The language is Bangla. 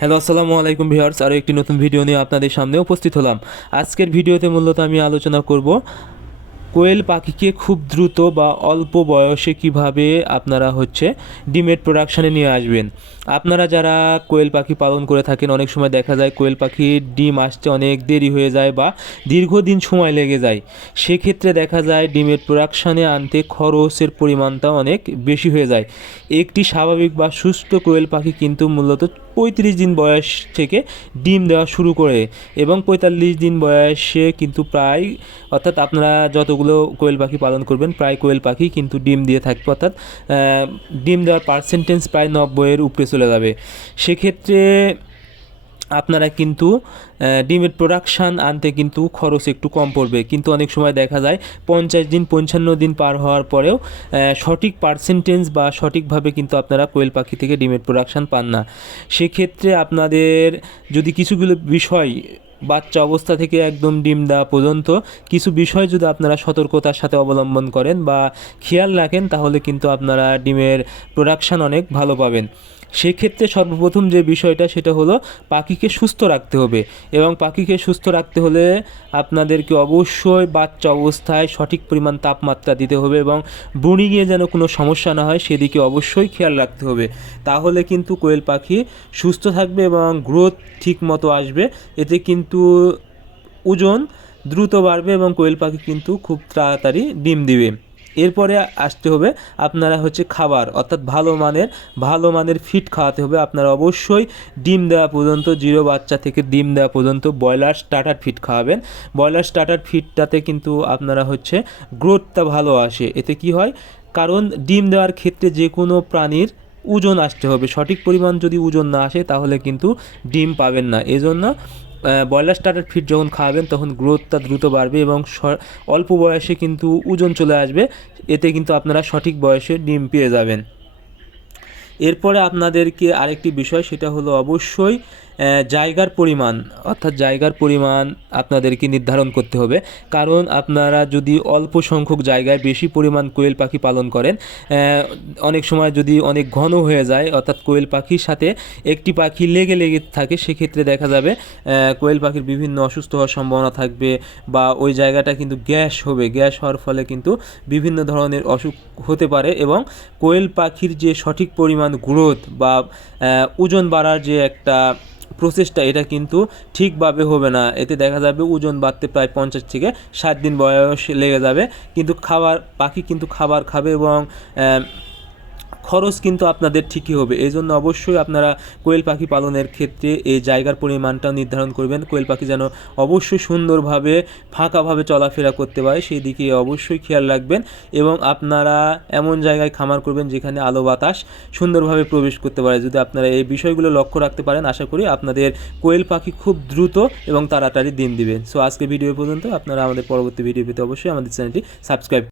হ্যালো, আসসালামু আলাইকুম ভিউয়ার্স। আরও একটি নতুন ভিডিও নিয়ে আপনাদের সামনে উপস্থিত হলাম। আজকের ভিডিওতে মূলত আমি আলোচনা করব কোয়েল পাখিকে খুব দ্রুত বা অল্প বয়সে কিভাবে আপনারা ডিমের প্রোডাকশানে নিয়ে আসবেন। আপনারা যারা কোয়েল পাখি পালন করে থাকেন, অনেক সময় দেখা যায় কোয়েল পাখির ডিম আসতে অনেক দেরি হয়ে যায় বা দীর্ঘদিন সময় লেগে যায়। সেক্ষেত্রে দেখা যায় ডিমের প্রোডাকশানে আনতে খরচের পরিমাণটা অনেক বেশি হয়ে যায়। একটি স্বাভাবিক বা সুস্থ কোয়েল পাখি কিন্তু মূলত 35 দিন বয়স থেকে ডিম দেওয়া শুরু করে এবং 45 দিন বয়সে কিন্তু প্রায়, অর্থাৎ আপনারা যতগুলো কোয়েল পাখি পালন করবেন প্রায় কোয়েল পাখি কিন্তু ডিম দিয়ে থাকবে, অর্থাৎ ডিম দেওয়ার পার্সেন্টেজ প্রায় 90-এর উপরে চলে যাবে। সেক্ষেত্রে আপনারা কিন্তু ডিমের প্রোডাকশান আনতে কিন্তু খরচ একটু কম পড়বে, কিন্তু অনেক সময় দেখা যায় 50 দিন 55 দিন পার হওয়ার পরেও সঠিক পার্সেন্টেজ বা সঠিকভাবে কিন্তু আপনারা কোয়েল পাখি থেকে ডিমের প্রোডাকশান পান না। সেক্ষেত্রে আপনাদের যদি কিছুগুলো বিষয়, বাচ্চা অবস্থা থেকে একদম ডিম দেওয়া পর্যন্ত কিছু বিষয় যদি আপনারা সতর্কতার সাথে অবলম্বন করেন বা খেয়াল রাখেন, তাহলে কিন্তু আপনারা ডিমের প্রোডাকশান অনেক ভালো পাবেন। সেক্ষেত্রে সর্বপ্রথম যে বিষয়টা সেটা হলো পাখিকে সুস্থ রাখতে হবে, এবং পাখিকে সুস্থ রাখতে হলে আপনাদেরকে অবশ্যই বাচ্চা অবস্থায় সঠিক পরিমাণ তাপমাত্রা দিতে হবে এবং ব্রুডিংয়ে যেন কোনো সমস্যা না হয় সেদিকে অবশ্যই খেয়াল রাখতে হবে। তাহলে কিন্তু কোয়েল পাখি সুস্থ থাকবে এবং গ্রোথ ঠিক মতো আসবে। এতে কিন্তু ওজন দ্রুত বাড়বে এবং কোয়েল পাখি কিন্তু খুব তাড়াতাড়ি ডিম দিবে। এরপরে আসতে হবে আপনারা খাবার, অর্থাৎ ভালো মানের ফিড খাওয়াতে হবে। আপনারা অবশ্যই ডিম দেওয়া পর্যন্ত, জিরো বাচ্চা থেকে ডিম দেওয়া পর্যন্ত ব্রয়লার স্টার্টার ফিড খাওয়াবেন। ব্রয়লার স্টার্টার ফিডটাতে কিন্তু আপনারা গ্রোথটা ভালো আসে। এতে কি হয়, কারণ ডিম দেওয়ার ক্ষেত্রে যে কোনো প্রাণীর ওজন আসতে হবে, সঠিক পরিমাণ যদি ওজন না আসে তাহলে কিন্তু ডিম পাবেন না। এজন্য ব্রয়লার স্টার্টার ফিড যখন খাওয়াবেন তখন গ্রোথটা দ্রুত বাড়বে এবং অল্প বয়সে কিন্তু ওজন চলে আসবে। এতে কিন্তু আপনারা সঠিক বয়সে ডিম পেয়ে যাবেন। এরপরে আপনাদেরকে আরেকটি বিষয়, সেটা হলো অবশ্যই জায়গার পরিমাণ, অর্থাৎ জায়গার পরিমাণ আপনাদেরকে নির্ধারণ করতে হবে। কারণ আপনারা যদি অল্প সংখ্যক জায়গায় বেশি পরিমাণ কোয়েল পাখি পালন করেন, অনেক সময় যদি অনেক ঘন হয়ে যায়, অর্থাৎ কোয়েল পাখির সাথে একটি পাখি লেগে থাকে, সেক্ষেত্রে দেখা যাবে কোয়েল পাখির বিভিন্ন অসুস্থ হওয়ার সম্ভাবনা থাকবে বা ওই জায়গাটা কিন্তু গ্যাস হওয়ার ফলে কিন্তু বিভিন্ন ধরনের অসুখ হতে পারে এবং কোয়েল পাখির যে সঠিক পরিমাণ গ্রোথ বা ওজন বাড়ার যে একটা প্রসেসটা, এটা কিন্তু ঠিকভাবে হবে না। এতে দেখা যাবে ওজন বাড়তে প্রায় 50 থেকে 60 দিন বয়স লেগে যাবে, কিন্তু পাখি কিন্তু খাবার খাবে এবং খরচ কিন্তু আপনাদের ঠিকই হবে। এই জন্য অবশ্যই আপনারা কোয়েল পাখি পালনের ক্ষেত্রে এই জায়গার পরিমাণটা নির্ধারণ করবেন। কোয়েল পাখি যেন অবশ্যই সুন্দরভাবে ফাঁকাভাবে চলাফেরা করতে পারে সেই দিকে অবশ্যই খেয়াল রাখবেন এবং আপনারা এমন জায়গায় খামার করবেন যেখানে আলো বাতাস সুন্দরভাবে প্রবেশ করতে পারে। যদি আপনারা এই বিষয়গুলো লক্ষ্য রাখতে পারেন, আশা করি আপনাদের কোয়েল পাখি খুব দ্রুত এবং তাড়াতাড়ি ডিম দিবে। সো আজকে ভিডিও পর্যন্ত। আপনারা আমাদের পরবর্তী ভিডিও পেতে অবশ্যই আমাদের চ্যানেলটি সাবস্ক্রাইব